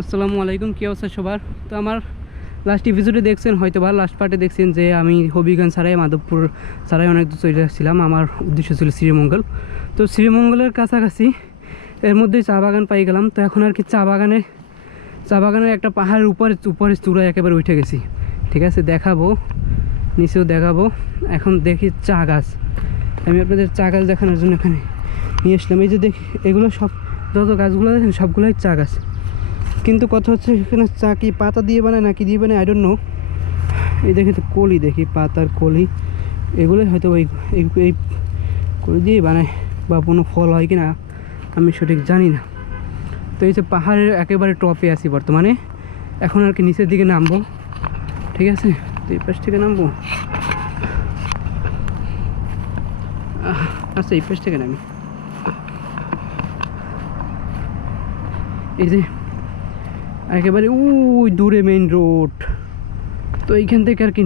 আসসালামু আলাইকুম, কী অবস্থা সবার। তো আমার লাস্ট এপিসোডে দেখছেন হয়তো বা লাস্ট পার্টে দেখছেন যে আমি হবিগঞ্জ ছাড়াই মাধবপুর ছাড়াই অনেক দূর চলে আসছিলাম। আমার উদ্দেশ্য ছিল শ্রীমঙ্গল। তো শ্রীমঙ্গলের কাছাকাছি এর মধ্যেই চা বাগান পাই গেলাম। তো এখন আর কি চা বাগানের একটা পাহাড়ের উপরে চূড়ায় একেবারে উঠে গেছি। ঠিক আছে, দেখাবো, নিচেও দেখাবো। এখন দেখি চা গাছ। আমি আপনাদের চা গাছ দেখানোর জন্য এখানে নিয়ে আসলাম। এই যে দেখি এগুলো সব যত গাছগুলো দেখেন সবগুলোই চা গাছ। কিন্তু কথা হচ্ছে এখানে চা কি পাতা দিয়ে বানায় নাকি দিয়ে বানায় আই ডোন্ট নো। এই দেখি তো কলি, দেখি পাতার কলি, এগুলোই হয়তো এই কলি দিয়ে বানায় বা কোনো ফল হয় কি না আমি সঠিক জানি না। তো এই যে পাহাড়ের একেবারে টপে আছি বর্তমানে। এখন আর কি নিচের দিকে নামবো। ঠিক আছে, তো এই পাশ থেকে নামবো। আচ্ছা, এই পাশ থেকে নামি। এই যে একেবারে ওই দূরে মেইন রোড। তো এইখান থেকে আর কি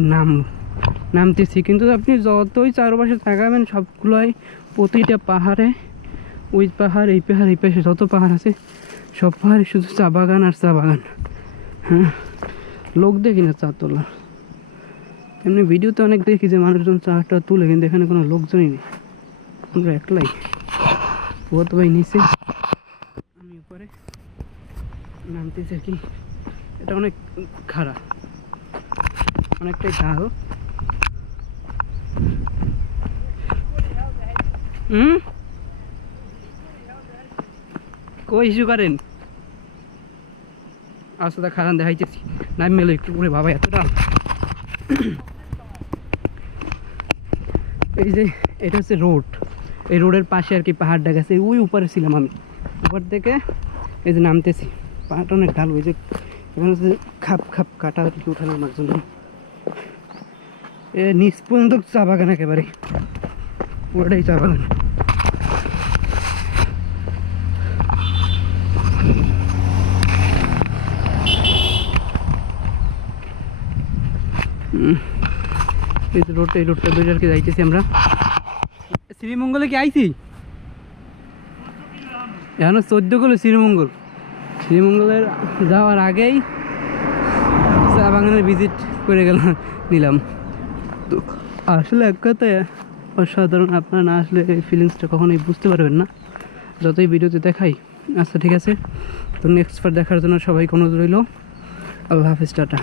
নামতেছি। কিন্তু আপনি যতই চারপাশে তাকাবেন সবগুলোই প্রতিটা পাহাড়ে, ওই পাহাড় এই পাহাড় এই পাশে যত পাহাড় আছে সব পাহাড়ে শুধু চা বাগান আর চা বাগান। হ্যাঁ, লোক দেখি না চা তোলা। এমনি ভিডিওতে অনেক দেখি যে মানুষজন চাটা তুলে, কিন্তু এখানে কোনো লোকজনই নেই, আমরা একলাই। ও তো ভাই নিচে, আমি উপরে নামতেছি আর কি। এটা অনেক খারাপ, অনেকটাই ঢাল। কই ইস্যু করেন? আচ্ছা, খারাপ দেখাইতেছি। নাম মেলো একটু করে বাবা, এতটা। এই যে এটা হচ্ছে রোড। এই রোডের পাশে আর কি পাহাড় দেখাচ্ছে। ওই উপরে ছিলাম আমি, উপর থেকে এই যে নামতেছি। পাহাড়টা অনেক ঢাল। ওই যে এখানে হচ্ছে খাপ কাটা আর কি উঠানো আমার জন্য। নিচ পর্যন্ত চা বাগান, একেবারে পুরোটাই চা বাগান। এই রোডটা ধরে আর কি যাইতেছি আমরা। শ্রীমঙ্গলে কি আইছি? এখনো 14 কিলো শ্রীমঙ্গলের যাওয়ার আগেই চা বাগানের ভিজিট করে নিলাম। তো আসলে এক কথায় অসাধারণ। আপনারা না আসলে এই ফিলিংসটা কখনোই বুঝতে পারবেন না, যতই ভিডিওতে দেখাই। আচ্ছা ঠিক আছে, তো নেক্সট বার দেখার জন্য সবাইকে অনুরোধ রইল। আল্লাহ হাফিজ, টাটা।